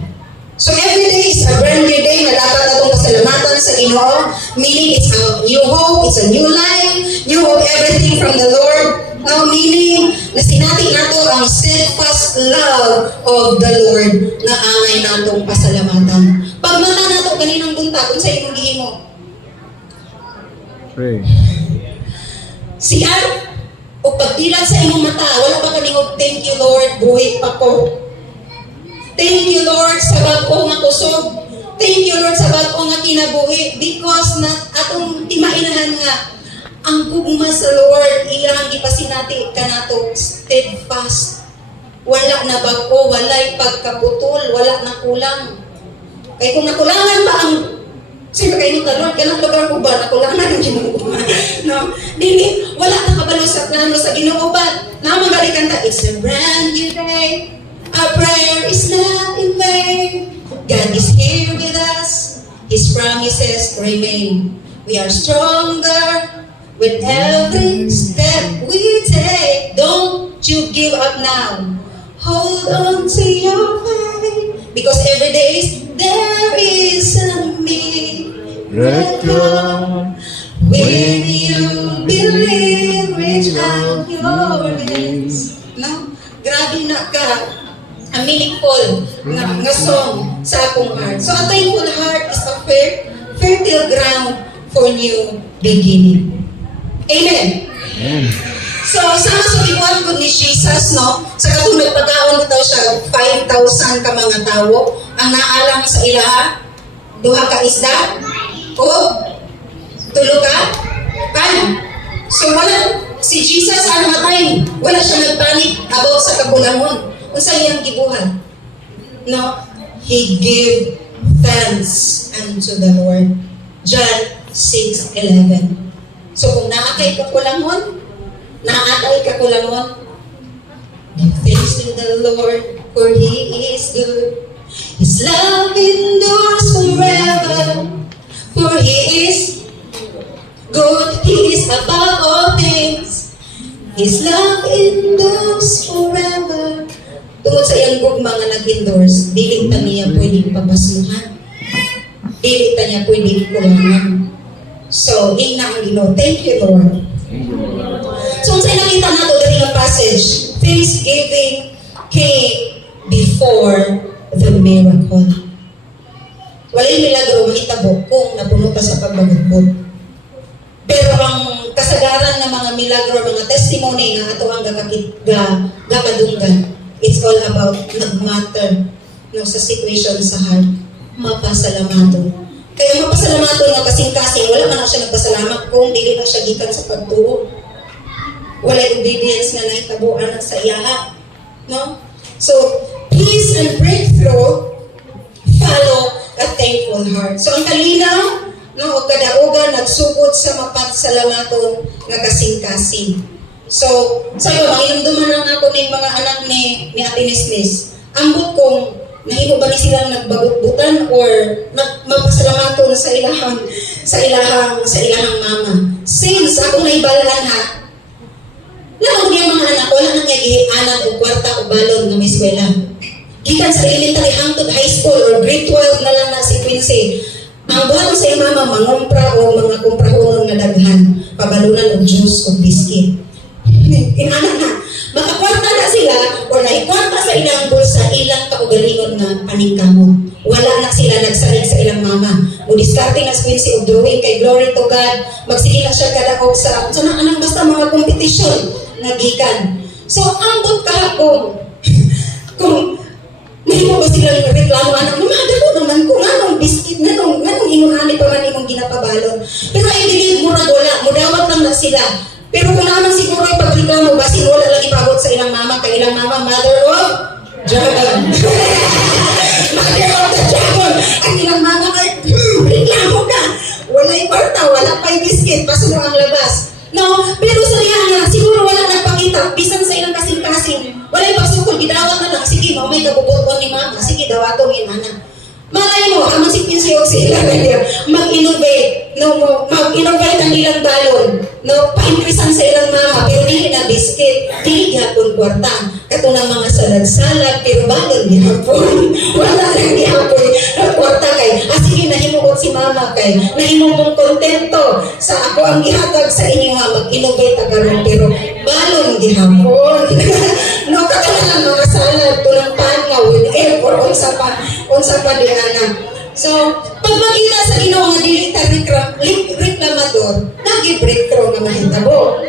So every day is a brand new day na dapat natong pasalamatan sa Ginoo. Meaning it's a new hope, it's a new life, new hope, everything from the Lord. Now meaning na sinati nato ang steadfast love of the Lord na angay natong pasalamatan. Pag mata nato kaninang buntag unsa imong gihimo? Pray. Siya o pagdilat sa imong mata, wala pa kaningog, thank you Lord, buhi pa ko. Thank you Lord sa bag-o nga kusog. Thank you Lord sa bag-o nga kinabuhi. Because na atong timainahan nga, ang gugma sa Lord, iyang ipasinati kanato steadfast. Wala na bag-o, walay pagkaputol, wala na kulang. Kaya kung nakulangan pa ang sino kayo nito, Lord, ganang lugar ko ba? Nakulangan ang Ginoo ba? No? Dili, wala na kabalo sa Ginoo ba? Na magaling kanta, it's a brand new day. Our prayer is not in vain. God is here with us. His promises remain. We are stronger with every step we take. Don't you give up now. Hold on to your faith. Because every day there is a miracle. When you believe, reach out your hands. No? Grabe na ka. A meaningful nga song sa akong heart. So, a thankful heart is a fertile ground for new beginning. Amen? Amen. So, sama sa bibuan ko ni Jesus, no? Sa katong nagpagaon daw siya, 5,000 ka mga tao. Ang naalang sa ilaha, 2 ka isda, o 3 ka pan. So, wala, si Jesus, ano matay? Wala siya nagpanik about sa kabulamon. Unsa iyang gibuhat? No? He gave thanks unto the Lord. John 6:11. So kung naakay kakulangon, give thanks to the Lord, for He is good. His love endures forever, for He is good. He is above all things. His love endures forever. Tungod sa iyang gugma nga nag-endorse, dili ta niya pwedeng pabasluhan. Dili ta niya pwedeng kulangan. So, ina ang Ginoo. Thank you, Lord. So, unsay nakita nato diri nga passage, thanksgiving came before the miracle. Walay milagro mahitabo kung napuno ta sa pagbagugbog. Pero ang kasagaran ng mga milagro, mga testimony nga ato ang gakadunggan, it's all about nag-matter no, sa situation sa heart. Mapasalamaton. Kaya mapasalamaton nga kasing-kasing, wala man siya nagpasalamat kung dili na siya gikan sa pagtuo. Wala obedience na naitabuan sa iyaha. No? So, peace and breakthrough follow a thankful heart. So, ang kalinaw, no, o kadaugan nagsugod sa mapasalamaton nga kasing-kasing. So, sayo, manginumduman lang ako ng mga anak ni Ate Nisnis. Ambot kung nahimo ba ni silang nagbagut-butan or mapasalamaton sa ilahang mama. Since akong naibalaan ha, lamang niya mga anak, wala na niya gihanan o kwarta o balon ng eskwela. Gikan sa elementary hangtod high school or grade 12 na lang na si Quincy. Ang buhat sa iyang mama, mangumpra o mga kumprahonon nga daghan, pabalunan o juice o biscuit. Inanak na, makakwarta na sila o naikwarta sa ilang bulsa, ilang kaugalingon na paningkamon. Wala na sila nagsalig sa ilang mama. O discarding as Quincy o drawing kay glory to God, magsige na siya kadakog sa anang basta mga kompetisyon na gikan. So, ambot kahapon, kung nahimo ba sila yung reklamo, anak, mamada ko naman kung anong biscuit, anong inunani pa man imong ginapabalon. Pero I believe, murag wala, mudawat lang na sila. Pero kung naman siguro yung pagreklamo, basin wala lang ipabot sa ilang mama, kay ilang mama, mother of dragon. Mother of the dragon. Ang ilang kwarta, wala pa'y biscuit, paso mo ang labas. No, pero sa liha nga, siguro wala nagpakita, bisan sa ilang kasing-kasing, wala yung pagsukol, gidawat na lang, sige, may kabubuton ni mama, sige, dawatong inana. Malay mo, amang si Pinsiyog sila mag-innovate, no, mag-innovate ang ilang balon, no, pa-increasean sa ilang mama, pero dili na biscuit, dili gihapon kwarta. Kato ng mga salad-salad, pero balon gihapon. Wala lang gihapon, kwarta kay, sige, nahimuot si mama kay, nahimumong kontento sa ako ang ihatag sa inyo ha, mag-innovate agaron, pero balon gihapon. No, kato na mga salad, tulang pangaw, with effort, unsa pa di ana. So, pag makita sa Ginoo nga dili ta reklamador, nagi-breakthrough nga mahitabo.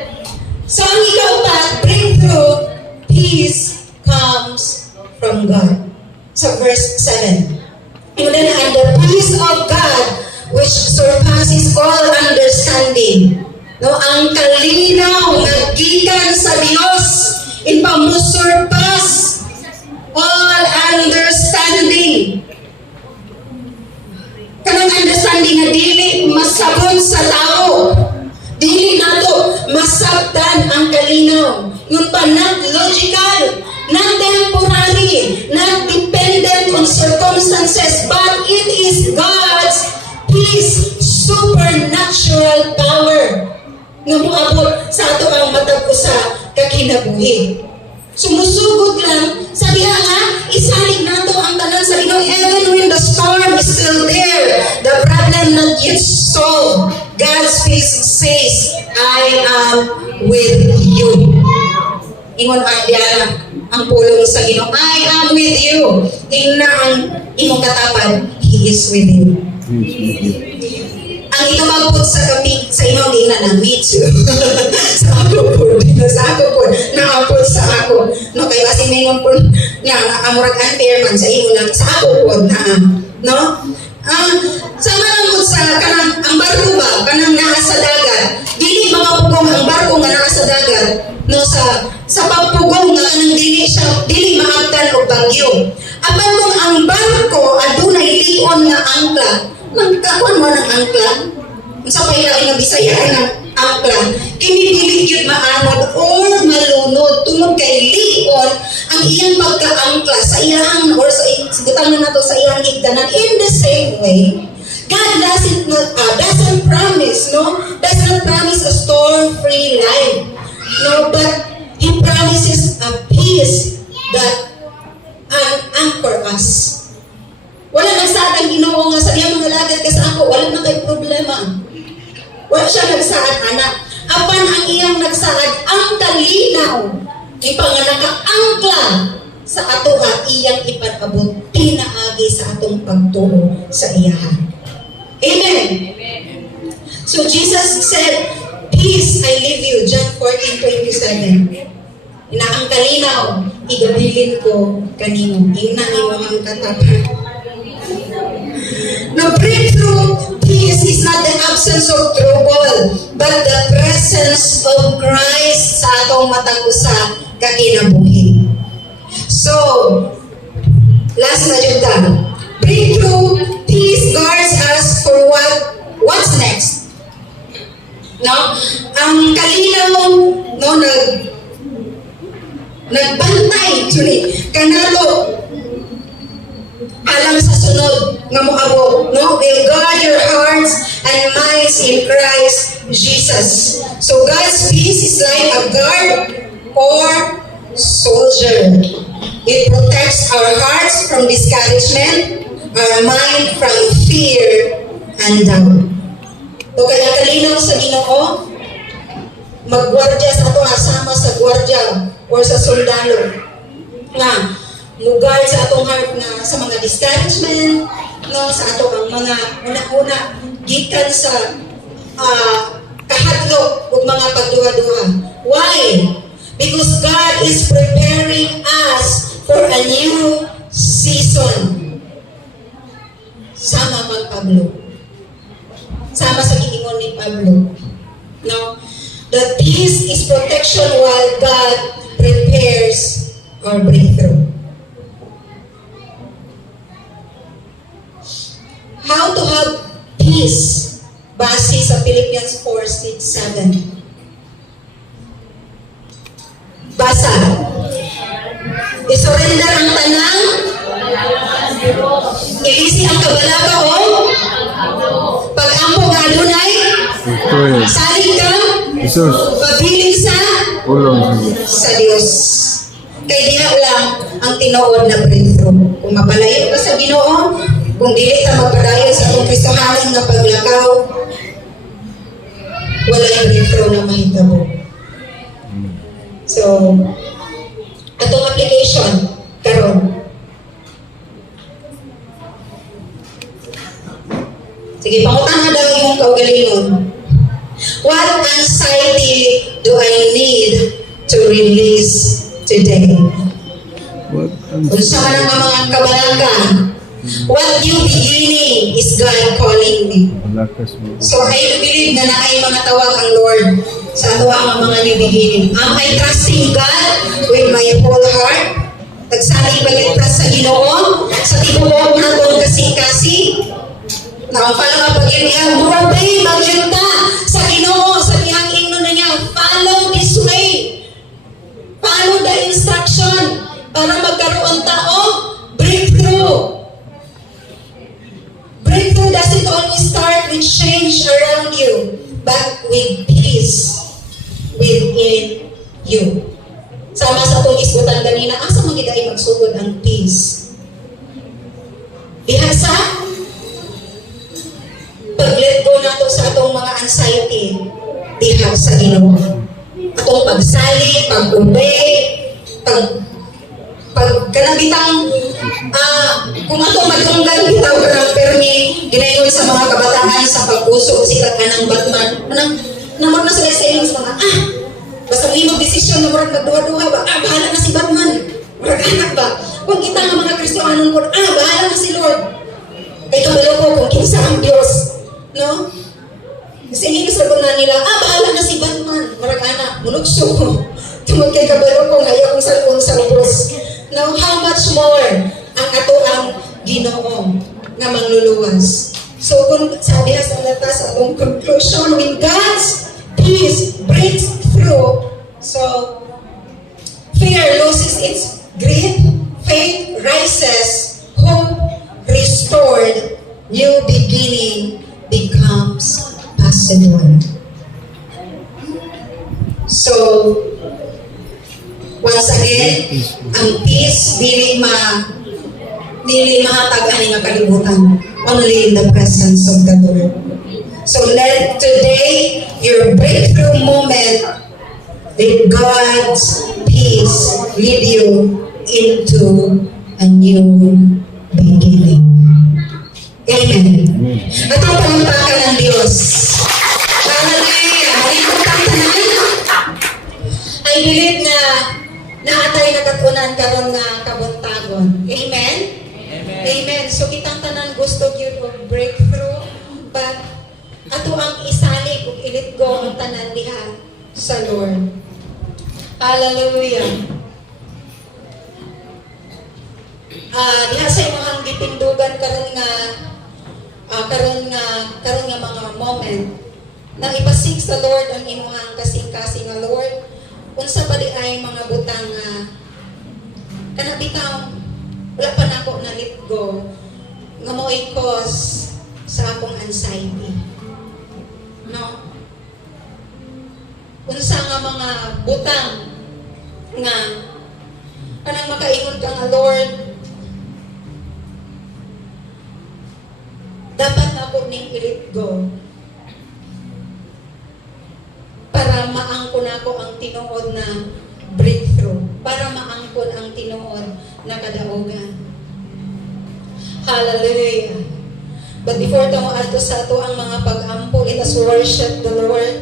So, ang ikaw pa, breakthrough, peace comes from God. Sa verse 7. And then, and the peace of God, which surpasses all understanding. No, ang kalinaw nga gikan sa Dios, in pamusurpas all understanding. Kanang understanding na dili masabot sa tao. Dili nato masabtan ang kalinaw. Yung pa not logical, not temporary, not dependent on circumstances, but it is God's peace, supernatural power nga moabot sa ato ang matag usa ka kinabuhi. Sumusugod lang, sabi nga, isalig nato ang tanan sa Ginoo, even when the storm is still there, the problem not yet solved. God's peace says, I am with you. Ingon diara ang pulong sa Ginoo, I am with you. Tingna ang imong katapad, He is with you. Ang itumabot sa kapit sa inong di na na-meet you. Sa ako po, naapot sa ako. No, kaya kasi mayroon po nga, amurag unfair man sa imo lang, sa ako po na, no? Sa manamot sa kanang, ang barko ba, kanang naa sa dagat, dili makapugong ang barko nga naa sa dagat, no, sa pagpugong nga kanang dili maabtan o bagyo. Apan kung ang barko adunay lion nga angkla, nagkakuan mo ng angkla, sa pailain na Bisaya ng angkla, kinidilig yun maanod or malunod tungod kay lion ang iyang pagka-angkla sa iyang or sa butangan na to sa iyang higdanan. In the same way, God doesn't promise, no? Does not promise a storm-free life, no? But He promises a peace that anchor us. Wala nagsaad ang Ginoo nga sa iyang mga lagad kasi ako, wala na kay problema. Wala siya nagsaad, anak. Apan ang iyang nagsaad, ang kalinaw, ipanganaka-angkla sa ato iyang ipag-abot, pinaagi sa atong pagtuo sa iyahan. Amen. So Jesus said, peace I leave you, John 14:27. Na ang kalinaw, igabilin ko kanimo. Ina imo ang katapat. No, breakthrough peace is not the absence of trouble, but the presence of Christ sa atong matag usa ka kinabuhi. So, last na jud ta. Breakthrough peace guards us for what's next. No, ang kalinaw no nagbantay kanalo alam sa sunod nga moabot, no? Will guard your hearts and minds in Christ Jesus. So God's peace is like a guard or soldier. It protects our hearts from discouragement, our mind from fear and doubt. So kaya kalinaw sa Ginoo, magwardya sa ato asama sa gwardya or sa soldado nga lugar sa atong heart na sa mga discouragement, no, sa atong mga una-una gikan sa kahadlok ug mga pagduha-duha. Why? Because God is preparing us for a new season. Sama man Pablo. Sama sa giingon ni Pablo. No? The peace is protection while God prepares our breakthrough. How to have peace base Philippians 4, 6, 7. Basa. I-surrender ang tanang, ilisi ang kabalaga o pag-ampo nga dunay, Victoria. saling ka, Jesus. pabiling sa Ulong sa Diyos. sa Diyos. Kay diha lang ang tinuod na breakthrough. Kung mapalayo ka sa Ginoo, kung dili ka magpadayon sa atong Kristohanan nga paglakaw, wala yung breakthrough na mahitabo. So, atong application karon. Sige, pangutan na daw yung kaugalingon. What anxiety do I need to release today? What? Unsa man ang mga kabalagan? What new beginning is God calling me? Malakas mo. So I believe na naay mga tawag ang Lord sa ato ang mga new beginning. Am I trusting God with my whole heart? Nagsalig ba yung trust sa Ginoo? Sa tibuok na itong kasing-kasing? Na ang palang kapag niya, murabay, magjunta sa Ginoo, sa tiyang ingno na niya, follow this way. Follow the instruction para magkaroon tao breakthrough. Breakthrough doesn't always start with change around you, but with peace within you. Sama sa itong isgutan kanina, asa magiday magsugod ang peace? Diha sa pag-let go nato sa atong mga anxiety, diha sa Ginoo. Atong pagsali, pag-obey, pagkanabitang kung atong matunggal bitaw karang permi ginayon sa mga kabataan sa pag-usok sila kanang Batman namon na sila sa inyong mga basta mo imong desisyon na murag nagduha-duha ba bahala na si Batman murag anak ba kung kita nga mga Kristohanon ko bahala na si Lord kay kabalo ko kung kinsa ang Dios no kasi hindi sa na nila bahala na si Batman murag anak mulugso ko tungod kay kabalo ko ngayon kung salpon sa Diyos. Now, how much more ang ato ang Ginoo nga mangluluwas. So, kung sabi sa lata sa atong conclusion, when God's peace breaks through, so, fear loses its grip, faith rises, hope restored, new beginning becomes possible. So, once again, ang peace dili mahatag ani nga kalibutan. Only in the presence of the Lord. So let today your breakthrough moment with God's peace lead you into a new beginning. Amen. Ito ang pangutakan ng Diyos. Hallelujah. I believe na naatay nagkatunan karon nga kabuntagon. Amen? Amen. Amen. So kitang tanan gusto gyud og breakthrough, but ato ang isali ug i-let go ang tanan diha sa Lord. Hallelujah. Diha sa imong gitindugan karon nga mga moment nang ipasig sa Lord ang imong kasing-kasing nga Lord. Unsa pa di ay mga butang kana bitaw wala pa nako na let go nga mo'y cause sa akong anxiety. No? Unsa nga mga butang nga kanang makaingon ka nga Lord dapat ako ning i-let go para maangkon ako ang tinuod na breakthrough, para maangkon ang tinuod na kadaugan. Hallelujah. But before tamo adto sa ato ang mga pag-ampo, let us worship the Lord.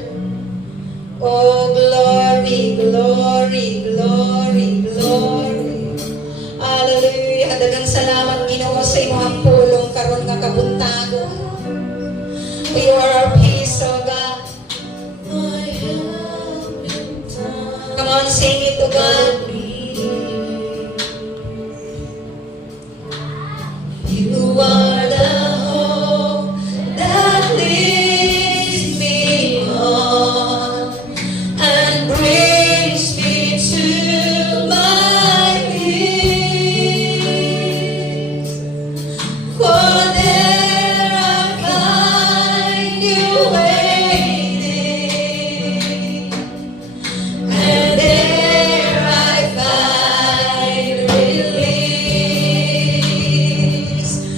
Oh, glory, glory, glory, glory. Hallelujah. Daghang salamat Ginoo sa imong pulong karon nga kabuntagon. You are our peace, oh God. Come on, sing it to God.